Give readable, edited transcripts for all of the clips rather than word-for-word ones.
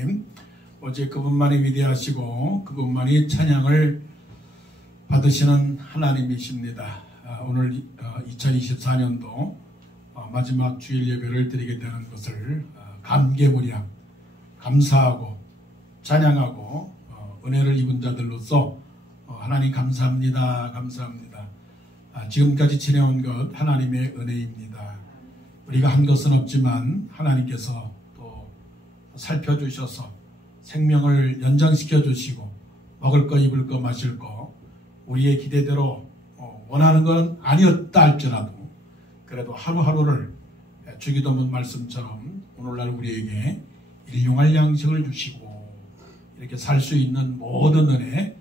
하나님, 오직 그분만이 위대하시고 그분만이 찬양을 받으시는 하나님이십니다. 오늘 2024년도 마지막 주일 예배를 드리게 되는 것을 감개무량 감사하고 찬양하고 은혜를 입은 자들로서 하나님 감사합니다. 감사합니다. 지금까지 지내온 것 하나님의 은혜입니다. 우리가 한 것은 없지만 하나님께서 또 살펴주셔서 생명을 연장시켜 주시고 먹을 거 입을 거 마실 거 우리의 기대대로 원하는 건 아니었다 할지라도 그래도 하루하루를 주기도문 말씀처럼 오늘날 우리에게 일용할 양식을 주시고 이렇게 살 수 있는 모든 은혜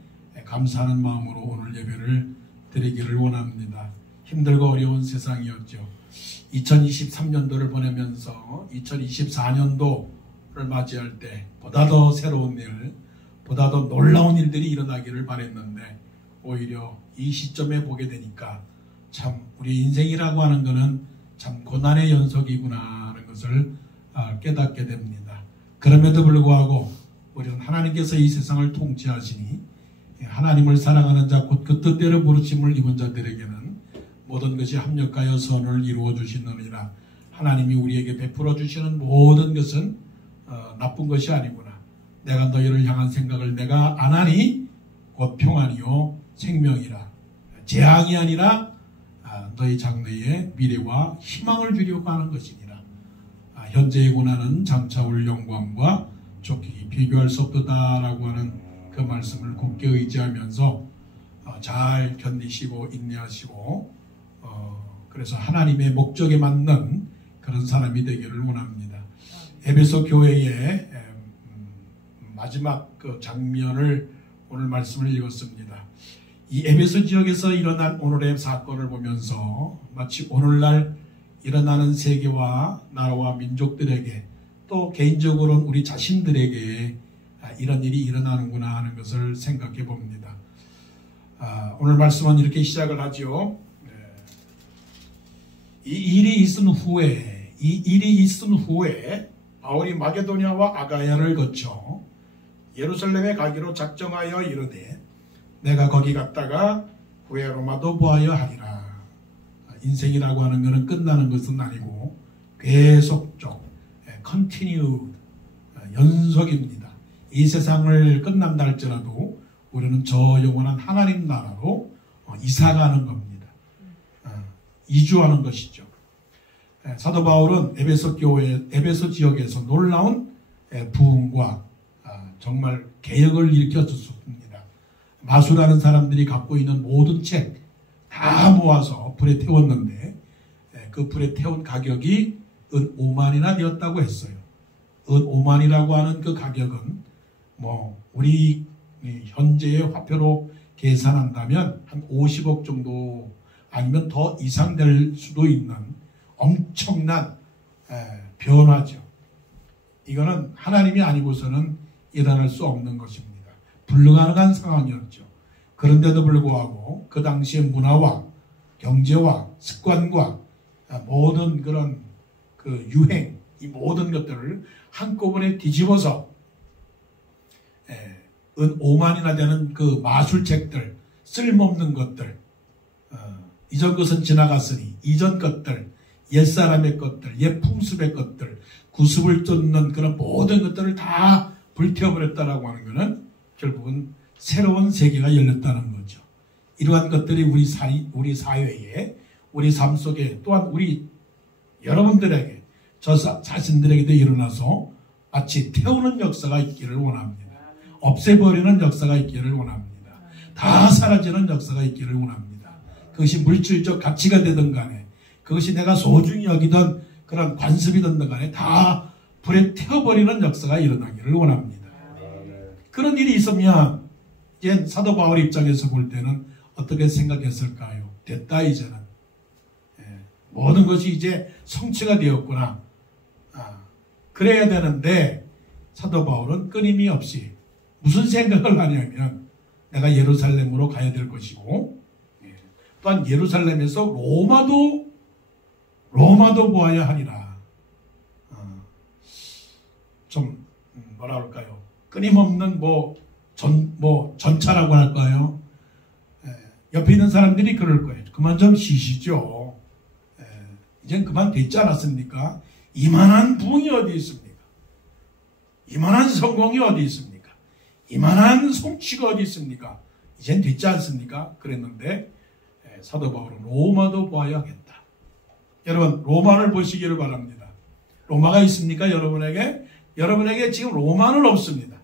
감사하는 마음으로 오늘 예배를 드리기를 원합니다. 힘들고 어려운 세상이었죠. 2023년도를 보내면서 2024년도를 맞이할 때 보다 더 새로운 일, 보다 더 놀라운 일들이 일어나기를 바랬는데 오히려 이 시점에 보게 되니까 참 우리 인생이라고 하는 것은 참 고난의 연속이구나 하는 것을 깨닫게 됩니다. 그럼에도 불구하고 우리는 하나님께서 이 세상을 통치하시니 하나님을 사랑하는 자 곧 그 뜻대로 부르심을 입은 자들에게는 모든 것이 합력하여 선을 이루어 주시느니라. 하나님이 우리에게 베풀어 주시는 모든 것은 나쁜 것이 아니구나. 내가 너희를 향한 생각을 내가 안 하니 곧 평안이요 생명이라. 재앙이 아니라 너희 장래의 미래와 희망을 주려고 하는 것이니라. 현재의 고난은 장차 올 영광과 좋게 비교할 수 없다라고 하는 그 말씀을 굳게 의지하면서 잘 견디시고 인내하시고 그래서 하나님의 목적에 맞는 그런 사람이 되기를 원합니다. 에베소 교회의 마지막 그 장면을 오늘 말씀을 읽었습니다. 이 에베소 지역에서 일어난 오늘의 사건을 보면서 마치 오늘날 일어나는 세계와 나라와 민족들에게 또 개인적으로는 우리 자신들에게 이런 일이 일어나는구나 하는 것을 생각해 봅니다. 오늘 말씀은 이렇게 시작을 하죠. 이 일이 있은 후에 바울이 마게도냐와 아가야를 거쳐 예루살렘에 가기로 작정하여 이르되 내가 거기 갔다가 후에 로마도 보아야 하리라. 인생이라고 하는 것은 끝나는 것은 아니고 계속적 continued 연속입니다. 이 세상을 끝난다 할지라도 우리는 저 영원한 하나님 나라로 이사가는 겁니다. 이주하는 것이죠. 사도 바울은 에베소 지역에서 놀라운 부흥과 정말 개혁을 일으켰습니다. 마수라는 사람들이 갖고 있는 모든 책 다 모아서 불에 태웠는데 그 불에 태운 가격이 은 5만이나 되었다고 했어요. 은 5만이라고 하는 그 가격은 우리 현재의 화폐로 계산한다면 한 50억 정도 아니면 더 이상 될 수도 있는 엄청난 변화죠. 이거는 하나님이 아니고서는 일어날 수 없는 것입니다. 불가능한 상황이었죠. 그런데도 불구하고 그 당시의 문화와 경제와 습관과 모든 그런 그 유행, 이 모든 것들을 한꺼번에 뒤집어서 은 5만이나 되는 그 마술책들, 쓸모없는 것들, 이전 것은 지나갔으니 이전 것들, 옛사람의 것들, 옛 풍습의 것들, 구습을 쫓는 그런 모든 것들을 다 불태워버렸다라고 하는 것은 결국은 새로운 세계가 열렸다는 거죠. 이러한 것들이 우리 사회에, 우리 삶 속에 또한 우리 여러분들에게, 저 자신들에게도 일어나서 마치 태우는 역사가 있기를 원합니다. 없애버리는 역사가 있기를 원합니다. 다 사라지는 역사가 있기를 원합니다. 그것이 물질적 가치가 되든 간에 그것이 내가 소중히 여기던 그런 관습이든 간에 다 불에 태워버리는 역사가 일어나기를 원합니다. 그런 일이 있으면 이제 사도 바울 입장에서 볼 때는 어떻게 생각했을까요? 됐다 이제는. 모든 것이 이제 성취가 되었구나. 그래야 되는데 사도 바울은 끊임이 무슨 생각을 하냐면 내가 예루살렘으로 가야 될 것이고 또한 예루살렘에서 로마도 보아야 하리라. 좀 뭐라 그럴까요? 끊임없는 전차라고 할까요? 옆에 있는 사람들이 그럴 거예요. 그만 좀 쉬시죠. 이젠 그만 됐지 않았습니까? 이만한 부흥이 어디 있습니까? 이만한 성공이 어디 있습니까? 이만한 성취가 어디 있습니까? 이젠 됐지 않습니까? 그랬는데 사도 바울은 로마도 보아야 하겠다. 여러분 로마를 보시기를 바랍니다. 로마가 있습니까? 여러분에게 지금 로마는 없습니다.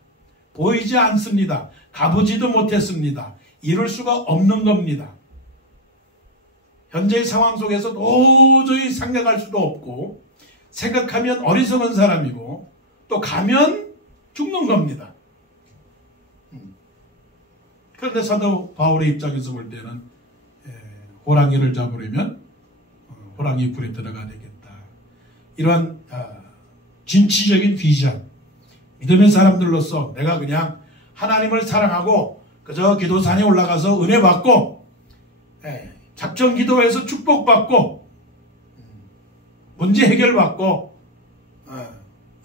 보이지 않습니다. 가보지도 못했습니다. 이룰 수가 없는 겁니다. 현재의 상황 속에서 도저히 생각할 수도 없고 생각하면 어리석은 사람이고 또 가면 죽는 겁니다. 그런데 사도 바울의 입장에서 볼 때는 호랑이를 잡으려면 호랑이 굴에 들어가야 되겠다. 이러한 진취적인 비전, 믿음의 사람들로서 내가 그냥 하나님을 사랑하고 그저 기도산에 올라가서 은혜 받고 작정 기도에서 축복받고 문제 해결받고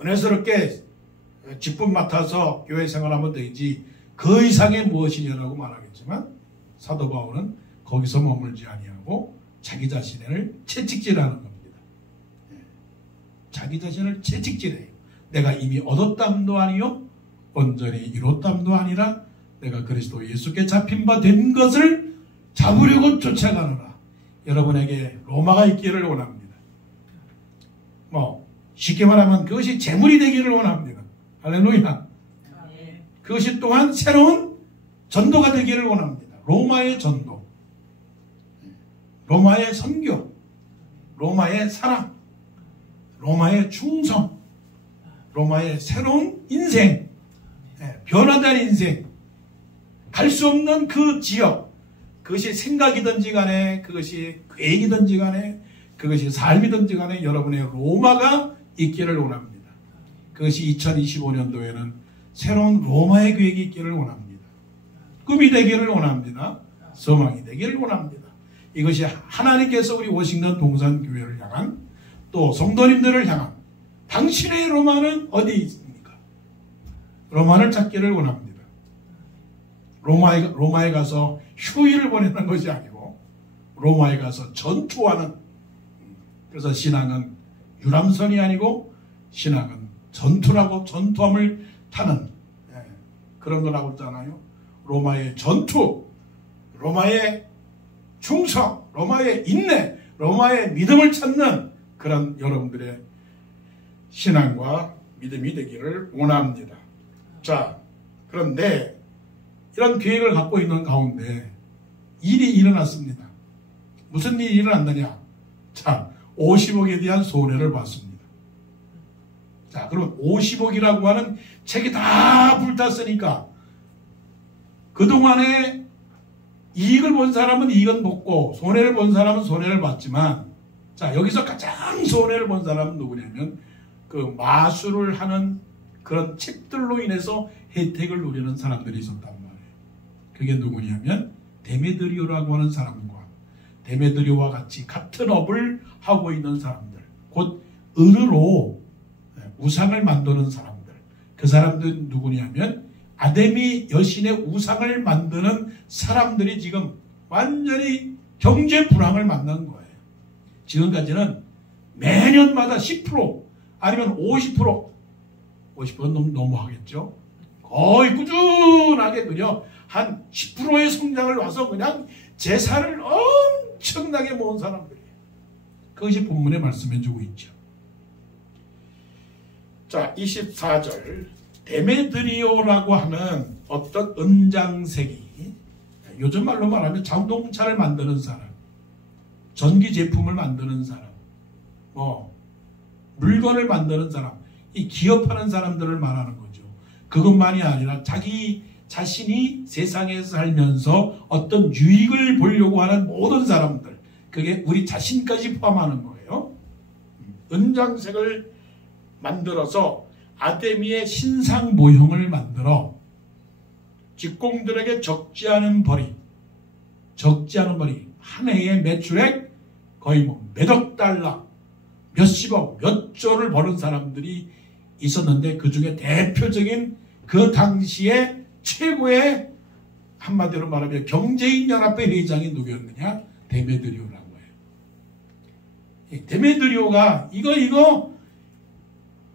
은혜스럽게 직분 맡아서 교회 생활하면 되지 그 이상의 무엇이냐라고 말하겠지만 사도 바울은 거기서 머물지 아니하고 자기 자신을 채찍질하는 겁니다. 자기 자신을 채찍질해요. 내가 이미 얻었담도 아니요 온전히 이뤘담도 아니라 내가 그리스도 예수께 잡힌 바 된 것을 잡으려고 쫓아가노라. 여러분에게 로마가 있기를 원합니다. 쉽게 말하면 그것이 재물이 되기를 원합니다. 할렐루야. 그것이 또한 새로운 전도가 되기를 원합니다. 로마의 전도, 로마의 선교, 로마의 사랑, 로마의 충성, 로마의 새로운 인생, 변화된 인생, 갈 수 없는 그 지역, 그것이 생각이든지 간에, 그것이 계획이든지 간에, 그것이 삶이든지 간에 여러분의 로마가 있기를 원합니다. 그것이 2025년도에는 새로운 로마의 계획이 있기를 원합니다. 꿈이 되기를 원합니다. 소망이 되기를 원합니다. 이것이 하나님께서 우리 워싱턴 동산교회를 향한 또 성도님들을 향한 당신의 로마는 어디 있습니까? 로마를 찾기를 원합니다. 로마에 가서 휴일을 보내는 것이 아니고 로마에 가서 전투하는, 그래서 신앙은 유람선이 아니고 신앙은 전투라고, 전투함을 타는 그런 거라고 했잖아요. 로마의 전투, 로마의 충성, 로마의 인내, 로마의 믿음을 찾는 그런 여러분들의 신앙과 믿음이 되기를 원합니다. 자, 그런데 이런 계획을 갖고 있는 가운데 일이 일어났습니다. 무슨 일이 일어났느냐? 자, 50억에 대한 손해를 봤습니다. 자, 그럼 50억이라고 하는 책이 다 불탔으니까 그동안에 이익을 본 사람은 이익은 먹고 손해를 본 사람은 손해를 봤지만, 자, 여기서 가장 손해를 본 사람은 누구냐면 그 마술을 하는 그런 책들로 인해서 혜택을 누리는 사람들이 있었단 말이에요. 그게 누구냐면 데메드리오라고 하는 사람과 데메드리오와 같이 같은 업을 하고 있는 사람들, 곧 은으로 우상을 만드는 사람들. 그 사람들은 누구냐면 아데미 여신의 우상을 만드는 사람들이 지금 완전히 경제 불황을 만난 거예요. 지금까지는 매년마다 10% 아니면 50%는 너무 하겠죠. 거의 꾸준하게 그냥 한 10%의 성장을 와서 그냥 재산을 엄청나게 모은 사람들이에요. 그것이 본문의 말씀해주고 있죠. 자, 24절 데메드리오라고 하는 어떤 은장색이, 요즘 말로 말하면 자동차를 만드는 사람, 전기 제품을 만드는 사람, 물건을 만드는 사람, 이 기업하는 사람들을 말하는 거죠. 그것만이 아니라 자기 자신이 세상에 살면서 어떤 유익을 보려고 하는 모든 사람들, 그게 우리 자신까지 포함하는 거예요. 은장색을 만들어서 아데미의 신상 모형을 만들어 직공들에게 적지 않은 벌이, 한 해의 매출액 거의 몇억 달러, 몇십억, 몇 조를 버는 사람들이 있었는데 그 중에 대표적인 그 당시에 최고의 한마디로 말하면 경제인연합회 회장이 누구였느냐? 데메드리오라고 해요. 데메드리오가 이거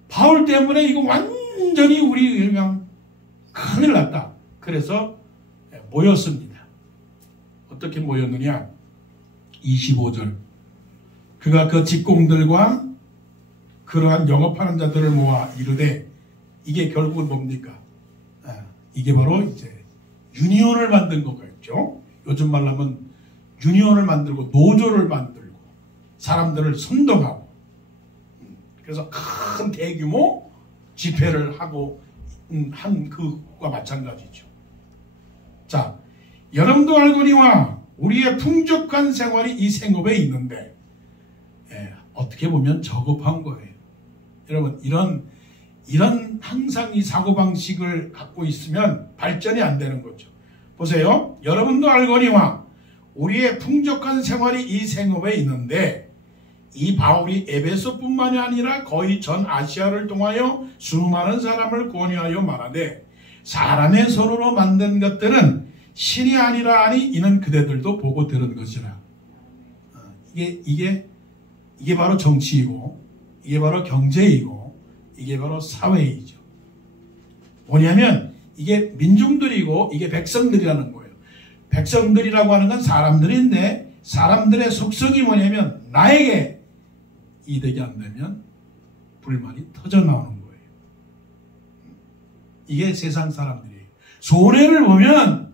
바울 때문에 이거 완전히 우리 그냥 큰일 났다. 그래서 모였습니다. 어떻게 모였느냐? 25절. 그가 그 직공들과 그러한 영업하는 자들을 모아 이르되, 이게 결국은 뭡니까? 이게 바로 이제 유니온을 만든 거겠죠. 요즘 말로 하면 유니온을 만들고 노조를 만들고 사람들을 선동하고, 그래서 큰 대규모 집회를 하고 한 그것과 마찬가지죠. 자, 여러분도 알거니와 우리의 풍족한 생활이 이 생업에 있는데, 어떻게 보면 저급한 거예요. 여러분, 이런 항상 이 사고방식을 갖고 있으면 발전이 안 되는 거죠. 보세요. 여러분도 알거니와 우리의 풍족한 생활이 이 생업에 있는데, 이 바울이 에베소뿐만이 아니라 거의 전 아시아를 통하여 수많은 사람을 권유하여 말하되, 사람의 손으로 만든 것들은 신이 아니라 하니 이는 그대들도 보고 들은 것이라. 이게 바로 정치이고, 이게 바로 경제이고, 이게 바로 사회이죠. 뭐냐면 이게 민중들이고 이게 백성들이라는 거예요. 백성들이라고 하는 건 사람들인데, 사람들의 속성이 뭐냐면 나에게 이득이 안 되면 불만이 터져 나오는 거예요. 이게 세상 사람들이에요. 손해를 보면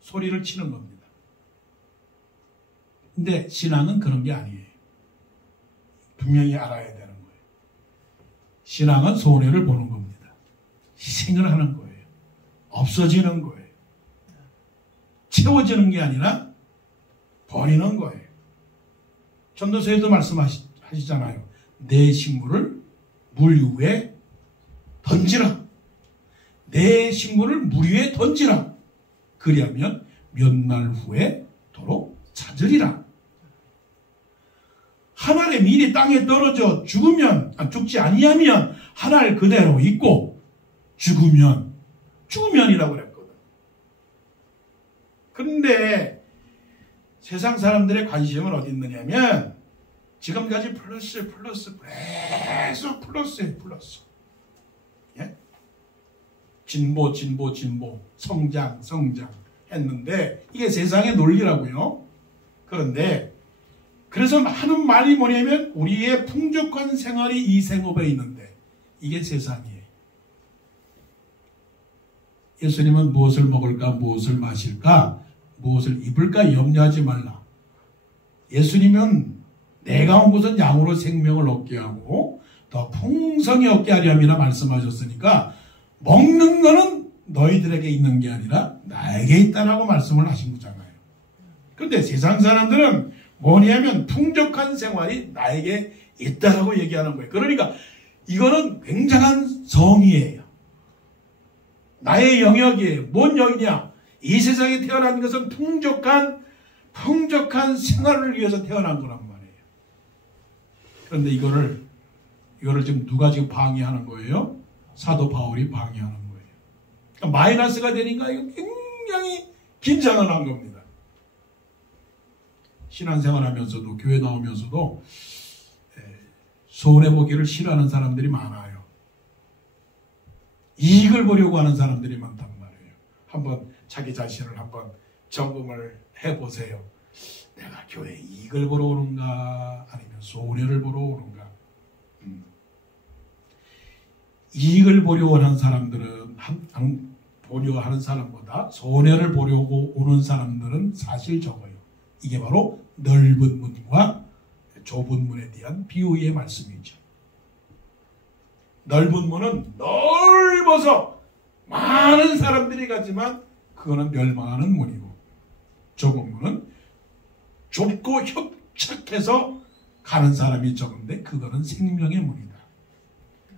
소리를 치는 겁니다. 근데 신앙은 그런 게 아니에요. 분명히 알아야 되는 거예요. 신앙은 손해를 보는 겁니다. 희생을 하는 거예요. 없어지는 거예요. 채워지는 게 아니라 버리는 거예요. 전도서에도 말씀하시잖아요. 내 식물을 물 위에 던지라. 내 식물을 물 위에 던지라. 그리하면 몇 날 후에 도로 찾으리라. 한 알의 밀이 땅에 떨어져 죽지 아니하면 한 알 그대로 있고, 죽으면이라고 그랬거든. 그런데 세상 사람들의 관심은 어디 있느냐면 지금까지 플러스 계속 플러스. 예? 진보 성장 했는데 이게 세상의 논리라고요. 그런데 그래서 하는 말이 뭐냐면 우리의 풍족한 생활이 이 생업에 있는데 이게 세상이에요. 예수님은 무엇을 먹을까, 무엇을 마실까, 무엇을 입을까 염려하지 말라. 예수님은 내가 온 곳은 양으로 생명을 얻게 하고 더 풍성히 얻게 하려 함이라 말씀하셨으니까 먹는 거는 너희들에게 있는 게 아니라 나에게 있다라고 말씀을 하신 거잖아요. 그런데 세상 사람들은 뭐냐면 풍족한 생활이 나에게 있다라고 얘기하는 거예요. 그러니까 이거는 굉장한 성의예요. 나의 영역이에요. 뭔 영역이냐? 이 세상에 태어난 것은 풍족한 생활을 위해서 태어난 거란 말이에요. 그런데 이거를 지금 누가 지금 방해하는 거예요? 사도 바울이 방해하는 거예요. 그러니까 마이너스가 되니까 이거 굉장히 긴장을 한 겁니다. 신앙생활하면서도 교회 나오면서도 손해보기를 싫어하는 사람들이 많아요. 이익을 보려고 하는 사람들이 많단 말이에요. 한번 자기 자신을 한번 점검을 해보세요. 내가 교회에 이익을 보러 오는가 아니면 손해를 보러 오는가. 이익을 보려고 하는 사람들은 보려 하는 사람보다 손해를 보려고 오는 사람들은 사실 적어요. 이게 바로 넓은 문과 좁은 문에 대한 비유의 말씀이죠. 넓은 문은 넓어서 많은 사람들이 가지만 그거는 멸망하는 문이고, 좁은 문은 좁고 협착해서 가는 사람이 적은데 그거는 생명의 문이다.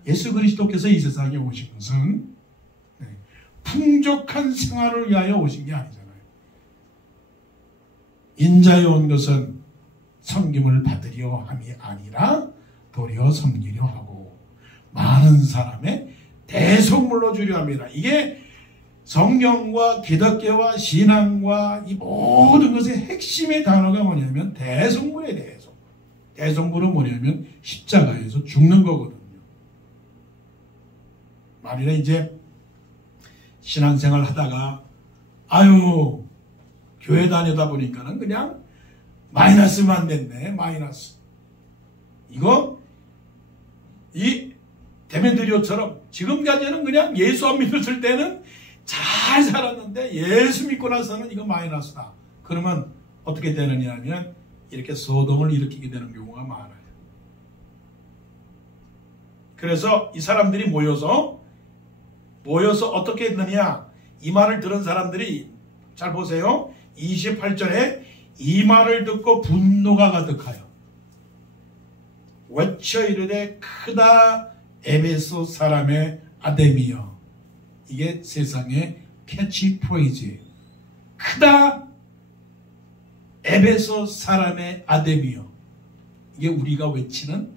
예수 그리스도께서 이 세상에 오신 것은 풍족한 생활을 위하여 오신 게 아니잖아요. 인자에 온 것은 섬김을 받으려 함이 아니라 도리어 섬기려 하고 많은 사람의 대속물로 주려 함이라. 이게 성경과 기독교와 신앙과 이 모든 것의 핵심의 단어가 뭐냐면 대속물에 대해서. 대속물은 뭐냐면 십자가에서 죽는 거거든요. 만일에 이제 신앙생활 하다가 아유 교회 다니다 보니까는 그냥 마이너스만 됐네. 마이너스. 이거 이 데메드리오처럼 지금까지는 그냥 예수 안 믿었을 때는 잘 살았는데 예수 믿고 나서는 이거 마이너스다. 그러면 어떻게 되느냐 하면 이렇게 소동을 일으키게 되는 경우가 많아요. 그래서 이 사람들이 모여서 어떻게 했느냐, 이 말을 들은 사람들이 잘 보세요. 28절에 이 말을 듣고 분노가 가득하여 외쳐 이르되 크다 에베소 사람의 아데미여. 이게 세상의 캐치프레이즈예요. 크다 에베소 사람의 아데미여. 이게 우리가 외치는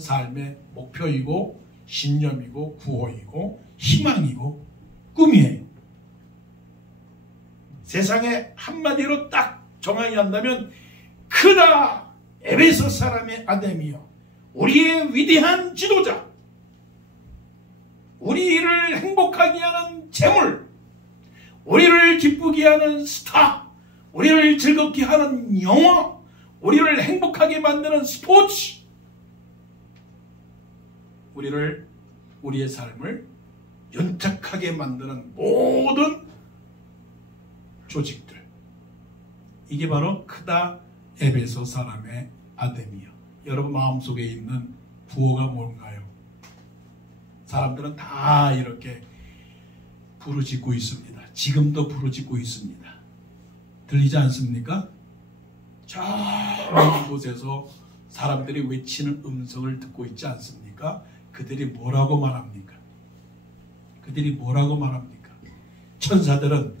삶의 목표이고 신념이고 구호이고 희망이고 꿈이에요. 세상에 한마디로 딱 정하게 한다면 크다 에베소 사람의 아데미여. 우리의 위대한 지도자, 우리를 행복하게 하는 재물, 우리를 기쁘게 하는 스타, 우리를 즐겁게 하는 영화, 우리를 행복하게 만드는 스포츠, 우리의 삶을 연착하게 만드는 모든 조직들, 이게 바로 크다 에베소 사람의 아데미여. 여러분 마음속에 있는 구호가 뭔가요? 사람들은 다 이렇게 부르짖고 있습니다. 지금도 부르짖고 있습니다. 들리지 않습니까? 저 곳에서 사람들이 외치는 음성을 듣고 있지 않습니까? 그들이 뭐라고 말합니까? 천사들은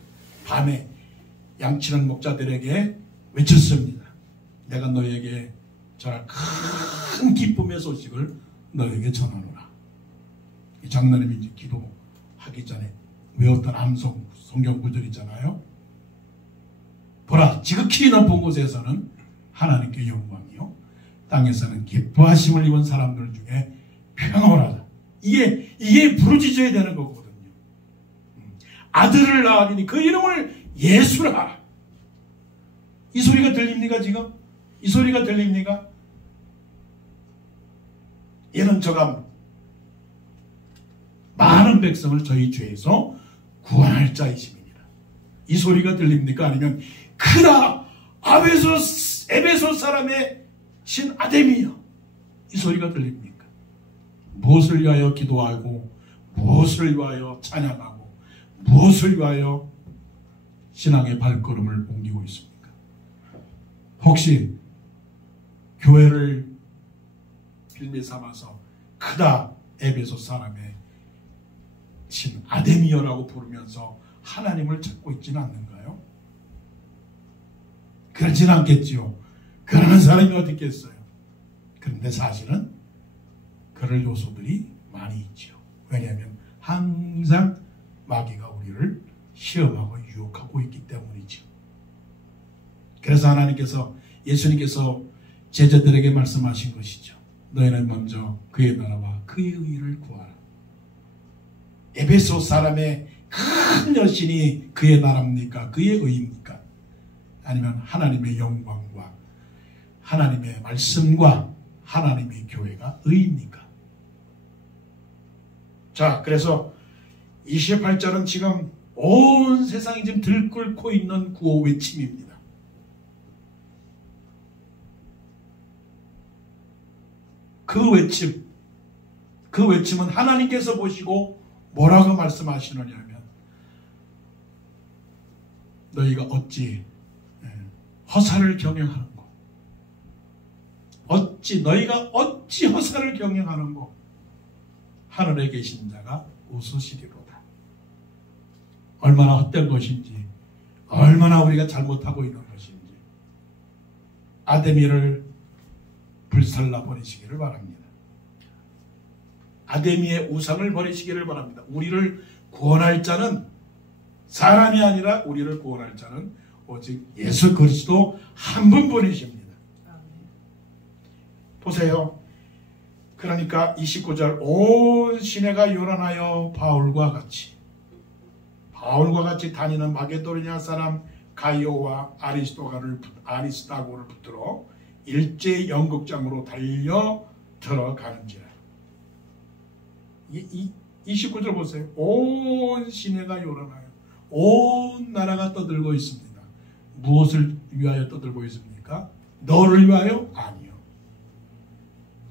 밤에 양치는 목자들에게 외쳤습니다. 내가 너에게 정말 큰 기쁨의 소식을 너에게 전하노라. 이 장로님이 이제 기도하기 전에 외웠던 암송 성경 구절 있잖아요. 보라, 지극히 높은 곳에서는 하나님께 영광이요, 땅에서는 기뻐하심을 입은 사람들 중에 평안하다. 이게 부르짖어야 되는 거거든요. 아들을 낳으니 그 이름을 예수라. 이 소리가 들립니까 지금? 이 소리가 들립니까? 이는 저가 많은 백성을 저희 죄에서 구원할 자이심이니라. 이 소리가 들립니까? 아니면 크다 에베소 사람의 신 아데미여, 이 소리가 들립니까? 무엇을 위하여 기도하고, 무엇을 위하여 찬양하고, 무엇을 위하여 신앙의 발걸음을 옮기고 있습니까? 혹시 교회를 빌미 삼아서 크다 에베소 사람의 신 아데미여라고 부르면서 하나님을 찾고 있지는 않는가요? 그렇지는 않겠지요. 그러는 사람이 어디 있겠어요? 그런데 사실은 그럴 요소들이 많이 있지요. 왜냐하면 항상 마귀가 우리를 시험하고 유혹하고 있기 때문이죠. 그래서 예수님께서 제자들에게 말씀하신 것이죠. 너희는 먼저 그의 나라와 그의 의를 구하라. 에베소 사람의 큰 여신이 그의 나라입니까? 그의 의입니까? 아니면 하나님의 영광과 하나님의 말씀과 하나님의 교회가 의입니까? 자, 그래서 28절은 지금 온 세상이 지금 들끓고 있는 구호 외침입니다. 그 외침은 하나님께서 보시고 뭐라고 말씀하시느냐 하면, 너희가 어찌 허사를 경영하는고, 너희가 어찌 허사를 경영하는고, 하늘에 계신 자가 웃으시리로다. 얼마나 헛된 것인지, 얼마나 우리가 잘못하고 있는 것인지 아데미를 불살라 버리시기를 바랍니다. 아데미의 우상을 버리시기를 바랍니다. 우리를 구원할 자는 사람이 아니라 우리를 구원할 자는 오직 예수 그리스도 한 분뿐이십니다. 보세요. 그러니까 29절 온 시내가 요란하여 바울과 같이 다니는 마게도니아 사람 가이오와 아리스타고를 붙들어 일제 연극장으로 달려 들어가는지라. 29절 보세요. 온 시내가 요란하여 온 나라가 떠들고 있습니다. 무엇을 위하여 떠들고 있습니까? 너를 위하여? 아니요.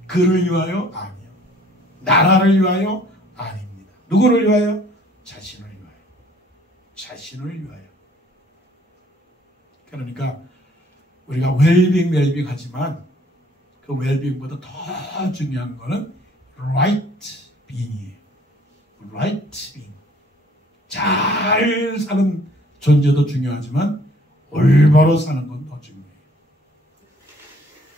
그를 위하여? 아니요. 나라를 위하여? 아닙니다. 누구를 위하여? 자신을 위하여. 자신을 위하여. 그러니까 우리가 웰빙 하지만 그 웰빙보다 더 중요한 거는 right being이에요. right being. 잘 사는 존재도 중요하지만 올바로 사는 건 더 중요해요.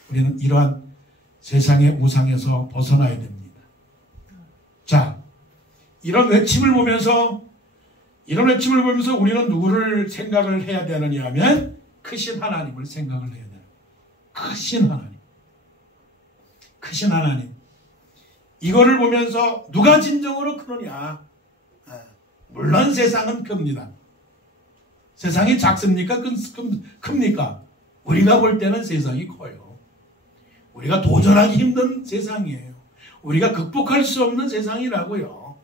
우리는 이러한 세상의 우상에서 벗어나야 됩니다. 자, 이런 외침을 보면서 우리는 누구를 생각을 해야 되느냐 하면 크신 하나님을 생각을 해야 돼요. 크신 하나님. 이거를 보면서 누가 진정으로 크느냐? 물론 세상은 큽니다. 세상이 작습니까? 큽니까? 우리가 볼 때는 세상이 커요. 우리가 도전하기 힘든 세상이에요. 우리가 극복할 수 없는 세상이라고요.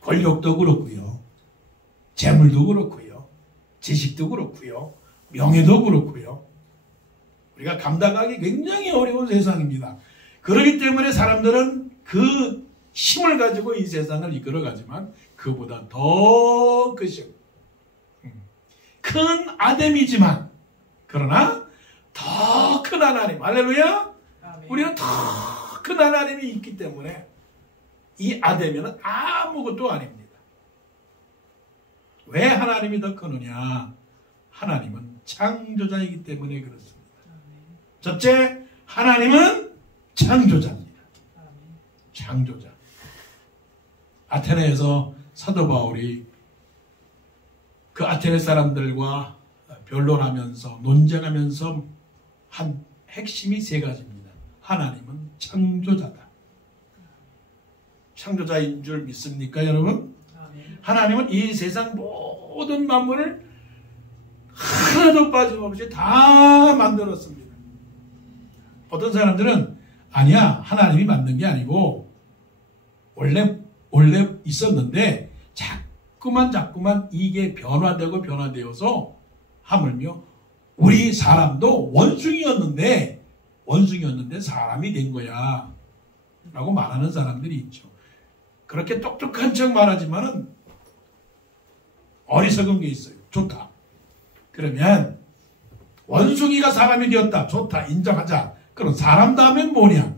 권력도 그렇고요. 재물도 그렇고요. 지식도 그렇고요. 명예도 그렇고요. 우리가 감당하기 굉장히 어려운 세상입니다. 그렇기 때문에 사람들은 그 힘을 가지고 이 세상을 이끌어가지만 그보다 더 크신 큰 아담이지만 그러나 더 큰 하나님, 할렐루야. 우리는 더 큰 하나님이 있기 때문에 이 아담이는 아무것도 아닙니다. 왜 하나님이 더 크느냐? 하나님은 창조자이기 때문에 그렇습니다. 첫째, 하나님은 창조자입니다. 창조자. 아테네에서 사도 바울이 그 아테네 사람들과 변론하면서 논쟁하면서 한 핵심이 세 가지입니다. 하나님은 창조자다. 창조자인 줄 믿습니까, 여러분? 하나님은 이 세상 모든 만물을 하나도 빠짐없이 다 만들었습니다. 어떤 사람들은 아니야, 하나님이 만든 게 아니고 원래 있었는데 자꾸만 이게 변화되어서 하물며 우리 사람도 원숭이였는데 사람이 된 거야 라고 말하는 사람들이 있죠. 그렇게 똑똑한 척 말하지만은 어리석은 게 있어요. 좋다. 그러면 원숭이가 사람이 되었다. 좋다. 인정하자. 그럼 사람 다음엔 뭐냐?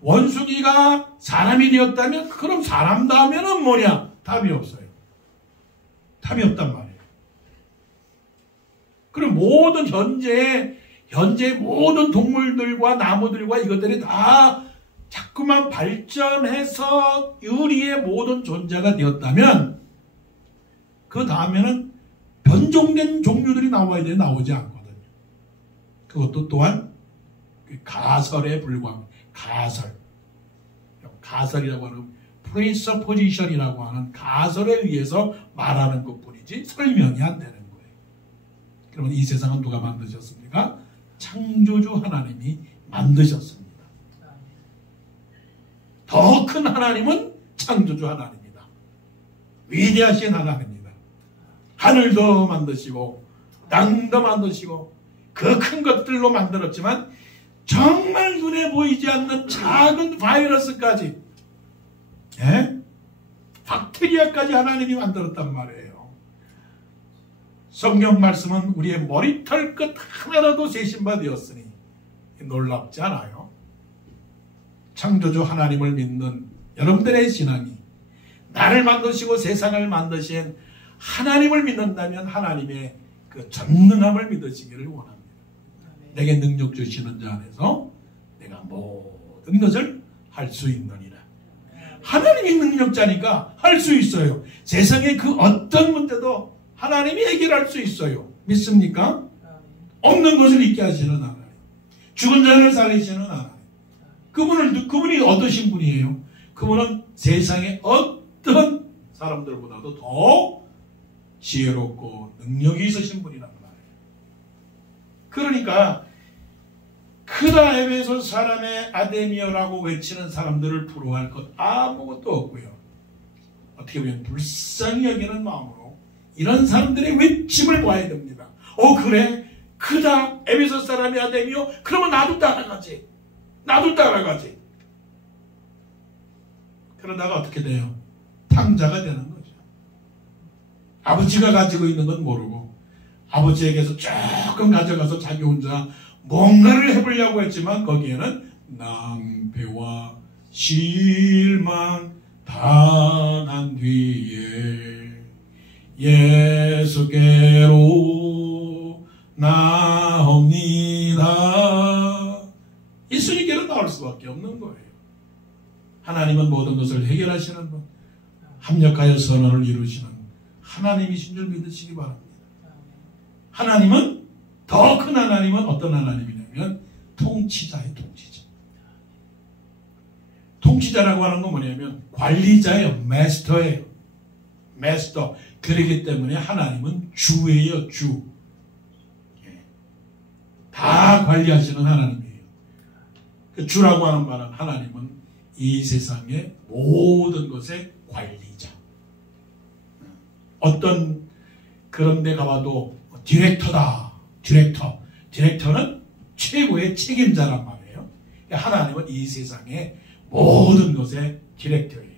원숭이가 사람이 되었다면 그럼 사람 다음에는 뭐냐? 답이 없어요. 답이 없단 말이에요. 그럼 모든 현재 모든 동물들과 나무들과 이것들이 다 자꾸만 발전해서 유리의 모든 존재가 되었다면 그 다음에는 변종된 종류들이 나와야 돼. 나오지 않거든요. 그것도 또한 가설에 불과합니다. 가설이라고 하는 presupposition이라고 하는 가설에 의해서 말하는 것뿐이지 설명이 안 되는 거예요. 그러면 이 세상은 누가 만드셨습니까? 창조주 하나님이 만드셨습니다. 더 큰 하나님은 창조주 하나님이다. 위대하신 하나님입니다. 하늘도 만드시고 땅도 만드시고 그 큰 것들로 만들었지만 정말 눈에 보이지 않는 작은 바이러스까지, 박테리아까지 하나님이 만들었단 말이에요. 성경 말씀은 우리의 머리털 끝 하나라도 세신 바 되었으니 놀랍지 않아요? 창조주 하나님을 믿는 여러분들의 신앙이 나를 만드시고 세상을 만드신 하나님을 믿는다면 하나님의 그 전능함을 믿으시기를 원합니다. 내게 능력 주시는 자 안에서 내가 내가 모든 것을 할 수 있느니라. 하나님이 능력자니까 할 수 있어요. 세상의 그 어떤 문제도 하나님이 해결할 수 있어요. 믿습니까? 없는 것을 있게 하시는 하나님, 죽은 자를 살리시는 하나님, 그분이 어떠신 분이에요? 그분은 세상의 어떤 사람들보다도 더 지혜롭고 능력이 있으신 분이란 말이에요. 그러니까 크다 에베소 사람의 아데미어라고 외치는 사람들을 부러워할 것 아무것도 없고요. 어떻게 보면 불쌍히 여기는 마음으로 이런 사람들의 외침을 봐야 됩니다. 그래? 크다 에베소 사람이 아데미어? 그러면 나도 따라가지. 그러다가 어떻게 돼요? 탕자가 되는 거죠. 아버지가 가지고 있는 건 모르고 아버지에게서 조금 가져가서 자기 혼자 뭔가를 해보려고 했지만 거기에는 낭패와 실망 다 난 뒤에 예수께로 나옵니다. 예수님께로 나올 수밖에 없는 거예요. 하나님은 모든 것을 해결하시는 분, 합력하여 선언을 이루시는 하나님이신 줄 믿으시기 바랍니다. 하나님은, 더 큰 하나님은 어떤 하나님이냐면 통치자예요. 통치자라고 하는 건 뭐냐면 관리자예요. 마스터예요. 마스터. 그렇기 때문에 하나님은 주예요. 주. 다 관리하시는 하나님이에요. 그 주라고 하는 말은 하나님은 이 세상의 모든 것의 관리자. 어떤 그런 데 가봐도 디렉터다. 디렉터는 최고의 책임자란 말이에요. 하나님은 이 세상의 모든 것의 디렉터예요.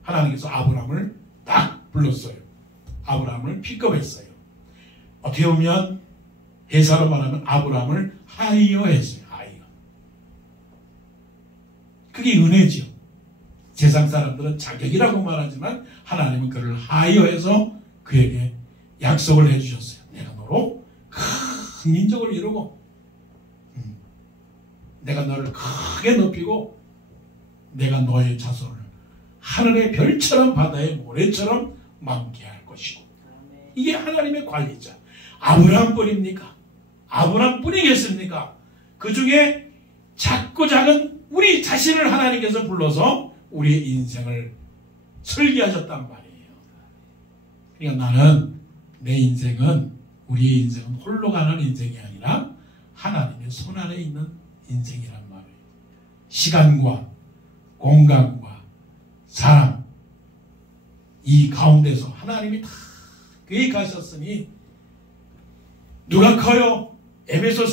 하나님께서 아브라함을 딱 불렀어요. 아브라함을 픽업했어요. 어떻게 보면 회사로 말하면 아브라함을 하이어했어요. 그게 은혜죠. 세상 사람들은 자격이라고 말하지만 하나님은 그를 하이어해서 그에게 약속을 해주셨어요. 내가 너로 큰 민족을 이루고 내가 너를 크게 높이고 내가 너의 자손을 하늘의 별처럼 바다의 모래처럼 많게 할 것이고. 이게 하나님의 관리자. 아브라함뿐입니까? 아브라함뿐이겠습니까? 그 중에 작고 작은 우리 자신을 하나님께서 불러서 우리의 인생을 설계하셨단 말이에요. 그러니까 나는 내 인생은, 우리의 인생은 홀로 가는 인생이 아니라 하나님의 손안에 있는 인생이란 말이에요. 시간과 공간과 사람, 이 가운데서 하나님이 다 계획하셨으니 누가 커요? 에베소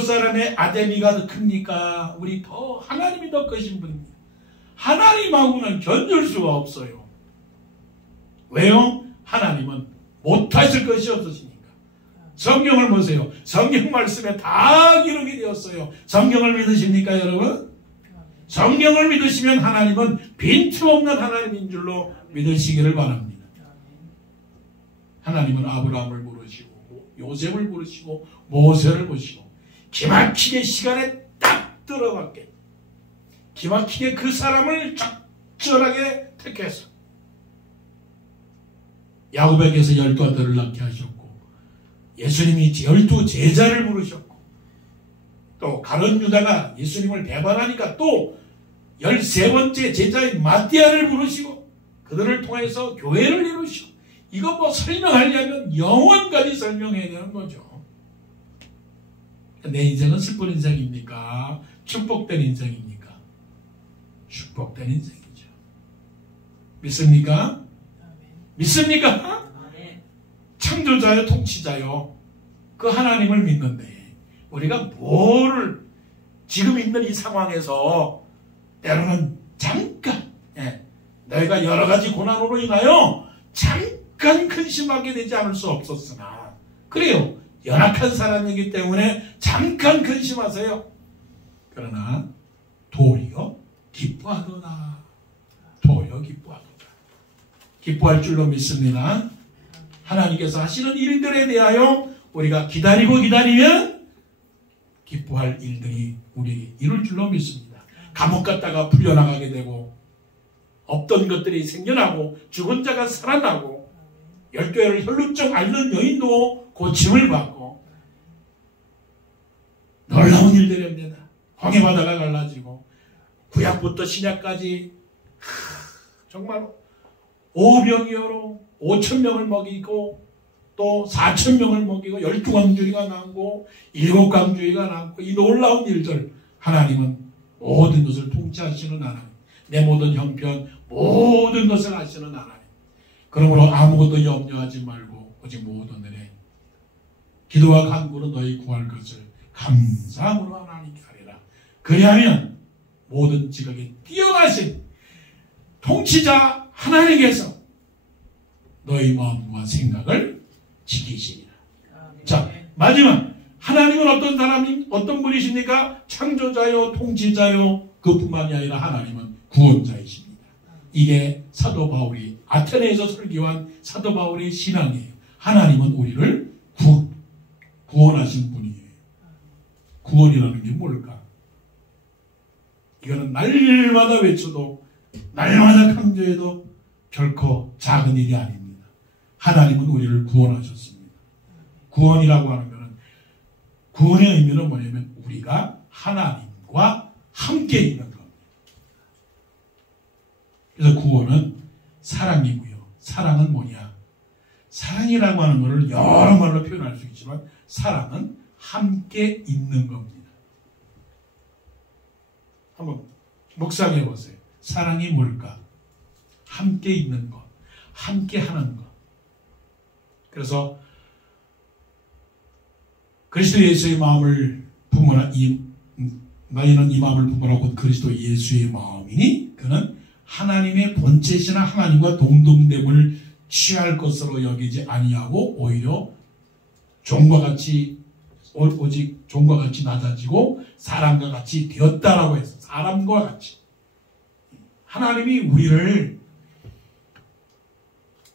사람의 아데미가 더 큽니까? 우리 더 하나님이 더 크신 분입니다. 하나님하고는 견줄 수가 없어요. 왜요? 하나님은 못하실 것이 없으시니까. 성경을 보세요. 성경 말씀에 다 기록이 되었어요. 성경을 믿으십니까, 여러분? 성경을 믿으시면 하나님은 빈틈없는 하나님인 줄로 믿으시기를 바랍니다. 하나님은 아브라함을 부르시고 요셉을 부르시고 모세를 부르시고 기막히게 시간에 딱 들어갔게, 기막히게 그 사람을 적절하게 택해서 야곱에게서 12아들을 낳게 하셨고, 예수님이 12 제자를 부르셨고, 또 가룟 유다가 예수님을 배반하니까 또 13번째 제자인 마띠아를 부르시고 그들을 통해서 교회를 이루시고, 이거 뭐 설명하려면 영원까지 설명해야 되는 거죠. 내 인생은 슬픈 인생입니까? 축복된 인생입니까? 축복된 인생이죠. 믿습니까? 믿습니까? 창조자요, 통치자요, 그 하나님을 믿는데 우리가 뭐를 지금 있는 이 상황에서 때로는 잠깐 너희가 여러 가지 고난으로 인하여 잠깐 근심하게 되지 않을 수 없었으나, 그래요, 연약한 사람이기 때문에 잠깐 근심하세요. 그러나 도리어 기뻐하도다. 도리어 기뻐하도다. 기뻐할 줄로 믿습니다. 하나님께서 하시는 일들에 대하여 우리가 기다리면 기뻐할 일들이 우리에게 이룰 줄로 믿습니다. 감옥 갔다가 풀려나가게 되고 없던 것들이 생겨나고 죽은 자가 살아나고 열교회를 혈루증 앓는 여인도 고침을 받고 놀라운 일들입니다. 홍해바다가 갈라지고 구약부터 신약까지 정말 오병이어로 5,000명을 먹이고 또 4,000명을 먹이고 12광주리가 남고 7광주리가 남고 이 놀라운 일들 하나님은 모든 것을 통치하시는 하나님, 내 모든 형편 모든 것을 하시는 하나님. 그러므로 아무것도 염려하지 말고 오직 모든 일에 기도와 간구로 너희 구할 것을 감사함으로 하나님께 하리라. 그리하면 모든 지각에 뛰어나신 통치자 하나님께서 너희 마음과 생각을 지키시리라. 자, 마지막 하나님은 어떤 사람이 어떤 분이십니까? 창조자요 통치자요 그뿐만이 아니라 하나님은 구원자이십니다. 이게 사도 바울이 아테네에서 설교한 사도 바울의 신앙이에요. 하나님은 우리를 구원하신 분이에요. 구원이라는 게 뭘까? 이거는 날마다 외쳐도 날마다 강조해도 결코 작은 일이 아닙니다. 하나님은 우리를 구원하셨습니다. 구원이라고 하는 것은 구원의 의미는 뭐냐면 우리가 하나님과 함께 있는 겁니다. 그래서 구원은 사랑이고요. 사랑은 뭐냐? 사랑이라고 하는 것을 여러 말로 표현할 수 있지만 사랑은 함께 있는 겁니다. 한번 묵상해 보세요. 사랑이 뭘까? 함께 있는 것, 함께 하는 것. 그래서 그리스도 예수의 마음을 품으라, 너희는 이 마음을 품으라 곧 그리스도 예수의 마음이니 그는 하나님의 본체시나 하나님과 동등됨을 취할 것으로 여기지 아니하고 오히려 종과 같이 오직 종과 같이 낮아지고 사람과 같이 되었다라고 해서 사람과 같이 하나님이 우리를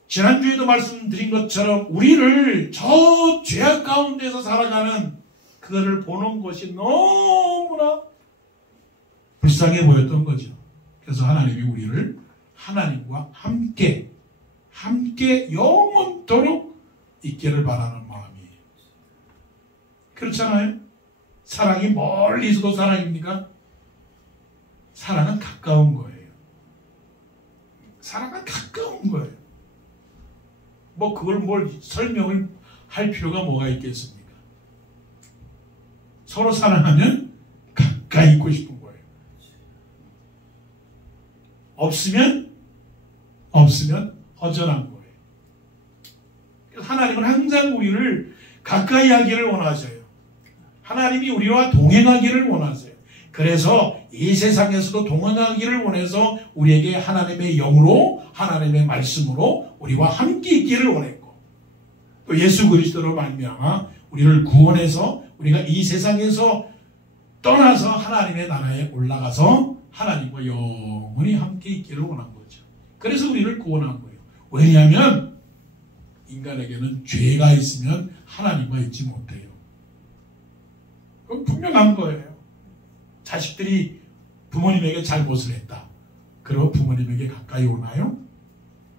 지난주에도 말씀드린 것처럼 우리를 저 죄악 가운데서 살아가는 그거를 보는 것이 너무나 불쌍해 보였던 거죠. 그래서 하나님이 우리를 하나님과 함께 영원토록 있기를 바라는 마음이에요. 그렇잖아요? 사랑이 멀리 있어도 사랑입니까? 사랑은 가까운 거예요. 사랑은 가까운 거예요. 뭐 그걸 뭘 설명을 할 필요가 뭐가 있겠습니까? 서로 사랑하면 가까이 있고 싶은 거예요. 없으면 허전한 거예요. 하나님은 항상 우리를 가까이 하기를 원하세요. 하나님이 우리와 동행하기를 원하세요. 그래서 이 세상에서도 동행하기를 원해서 우리에게 하나님의 영으로 하나님의 말씀으로 우리와 함께 있기를 원했고 또 예수 그리스도로 말미암아 우리를 구원해서 우리가 이 세상에서 떠나서 하나님의 나라에 올라가서 하나님과 영원히 함께 있기를 원한 거죠. 그래서 우리를 구원한 거예요. 왜냐하면 인간에게는 죄가 있으면 하나님과 있지 못해요. 그건 분명한 거예요. 자식들이 부모님에게 잘못을 했다. 그리고 부모님에게 가까이 오나요?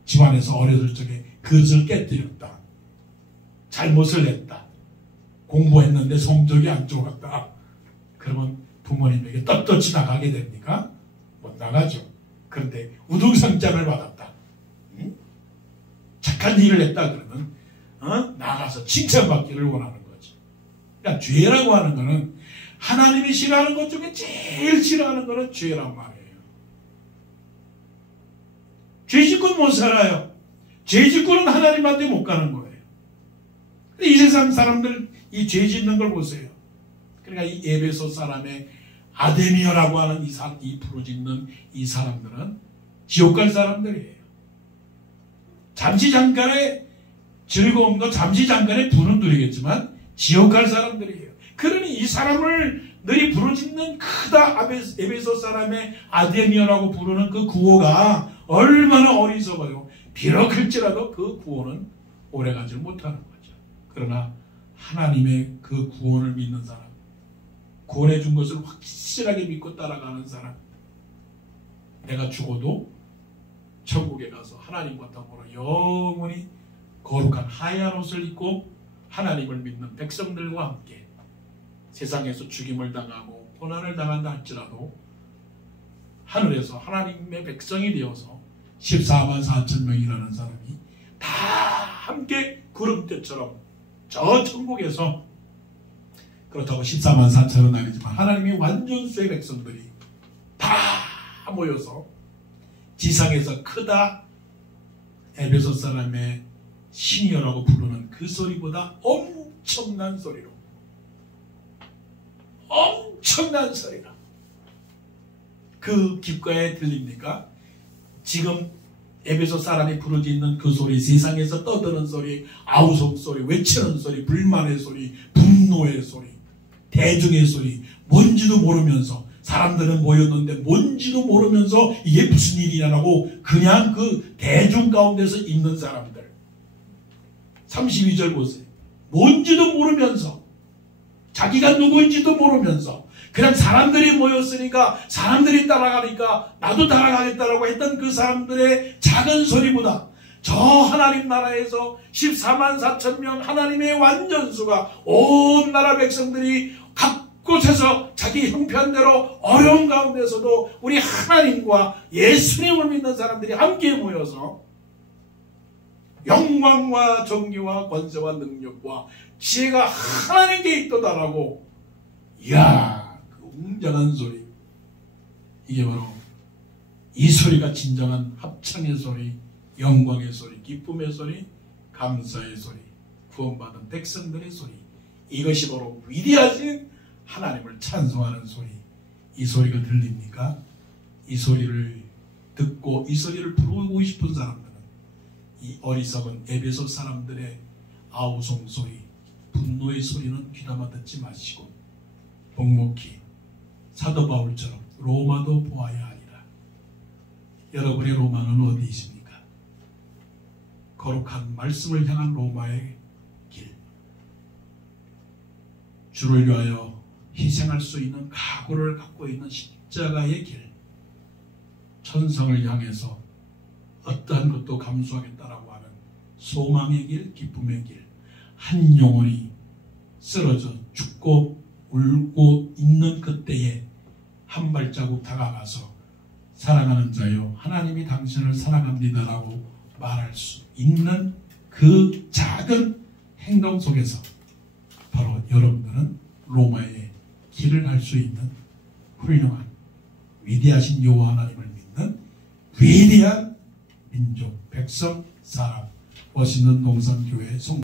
집안에서 어렸을 적에 그릇을 깨뜨렸다. 잘못을 했다. 공부했는데 성적이 안 좋았다. 그러면 부모님에게 떳떳이 나가게 됩니까? 못 나가죠. 그런데 우등상장을 받았다. 응? 착한 일을 했다 그러면 나가서 칭찬받기를 원하는 거죠. 그러니까 죄라고 하는 거는 하나님이 싫어하는 것 중에 제일 싫어하는 거는 죄란 말이에요. 죄 짓고는 못 살아요. 죄 짓고는 하나님한테 못 가는 거예요. 이 세상 사람들 이 죄 짓는 걸 보세요. 그러니까 이 에베소 사람의 아데미어라고 하는 이 부르짖는 이 사람들은 지옥 갈 사람들이에요. 잠시 잠깐의 즐거움과 잠시 잠깐의 부는 누리겠지만 지옥 갈 사람들이에요. 그러니 이 사람을 너희 부르짖는 크다 에베소 사람의 아데미어라고 부르는 그 구호가 얼마나 어리석어요. 비록 할지라도 그 구호는 오래가지 못하는 거죠. 그러나 하나님의 그 구원을 믿는 사람, 구원해 준 것을 확실하게 믿고 따라가는 사람, 내가 죽어도 천국에 가서 하나님과 더불어 영원히 거룩한 하얀 옷을 입고 하나님을 믿는 백성들과 함께 세상에서 죽임을 당하고 고난을 당한다 할지라도 하늘에서 하나님의 백성이 되어서 14만 4천 명이라는 사람이 다 함께 구름대처럼 저 천국에서, 그렇다고 14만 4천은 아니지만 하나님의 완전수의 백성들이 다 모여서 지상에서 크다 에베소 사람의 신이여라고 부르는 그 소리보다 엄청난 소리로, 엄청난 소리로 그 귓가에 들립니까? 지금 에베소 사람이 부르짖는 그 소리, 세상에서 떠드는 소리, 아우성 소리, 외치는 소리, 불만의 소리, 분노의 소리, 대중의 소리, 뭔지도 모르면서, 사람들은 모였는데 뭔지도 모르면서 이게 무슨 일이냐라고 그냥 그 대중 가운데서 있는 사람들. 32절 보세요. 뭔지도 모르면서, 자기가 누구인지도 모르면서 그냥 사람들이 모였으니까, 사람들이 따라가니까 나도 따라가겠다라고 했던 그 사람들의 작은 소리보다 저 하나님 나라에서 14만 4천 명 하나님의 완전수가, 온 나라 백성들이 각 곳에서 자기 형편대로 어려운 가운데서도 우리 하나님과 예수님을 믿는 사람들이 함께 모여서 영광과 정의와 권세와 능력과 지혜가 하나님께 있도다라고, 이야, 그 웅장한 소리, 이게 바로 이 소리가 진정한 합창의 소리, 영광의 소리, 기쁨의 소리, 감사의 소리, 구원받은 백성들의 소리, 이것이 바로 위대하신 하나님을 찬송하는 소리. 이 소리가 들립니까? 이 소리를 듣고 이 소리를 부르고 싶은 사람들은 이 어리석은 에베소 사람들의 아우성 소리, 분노의 소리는 귀담아 듣지 마시고 묵묵히 사도 바울처럼 로마도 보아야 하리라. 여러분의 로마는 어디 있습니까? 거룩한 말씀을 향한 로마의 길, 주를 위하여 희생할 수 있는 각오를 갖고 있는 십자가의 길, 천성을 향해서 어떠한 것도 감수하겠다라고 하는 소망의 길, 기쁨의 길, 한 영혼이 쓰러져 죽고 울고 있는 그때에 한 발자국 다가가서 사랑하는 자여 하나님이 당신을 사랑합니다라고 말할 수 있는 그 작은 행동 속에서 바로 여러분들은 로마의 길을 할 수 있는 훌륭한 위대하신 여호와 하나님을 믿는 위대한 민족, 백성, 사람, 멋있는 농산교회 성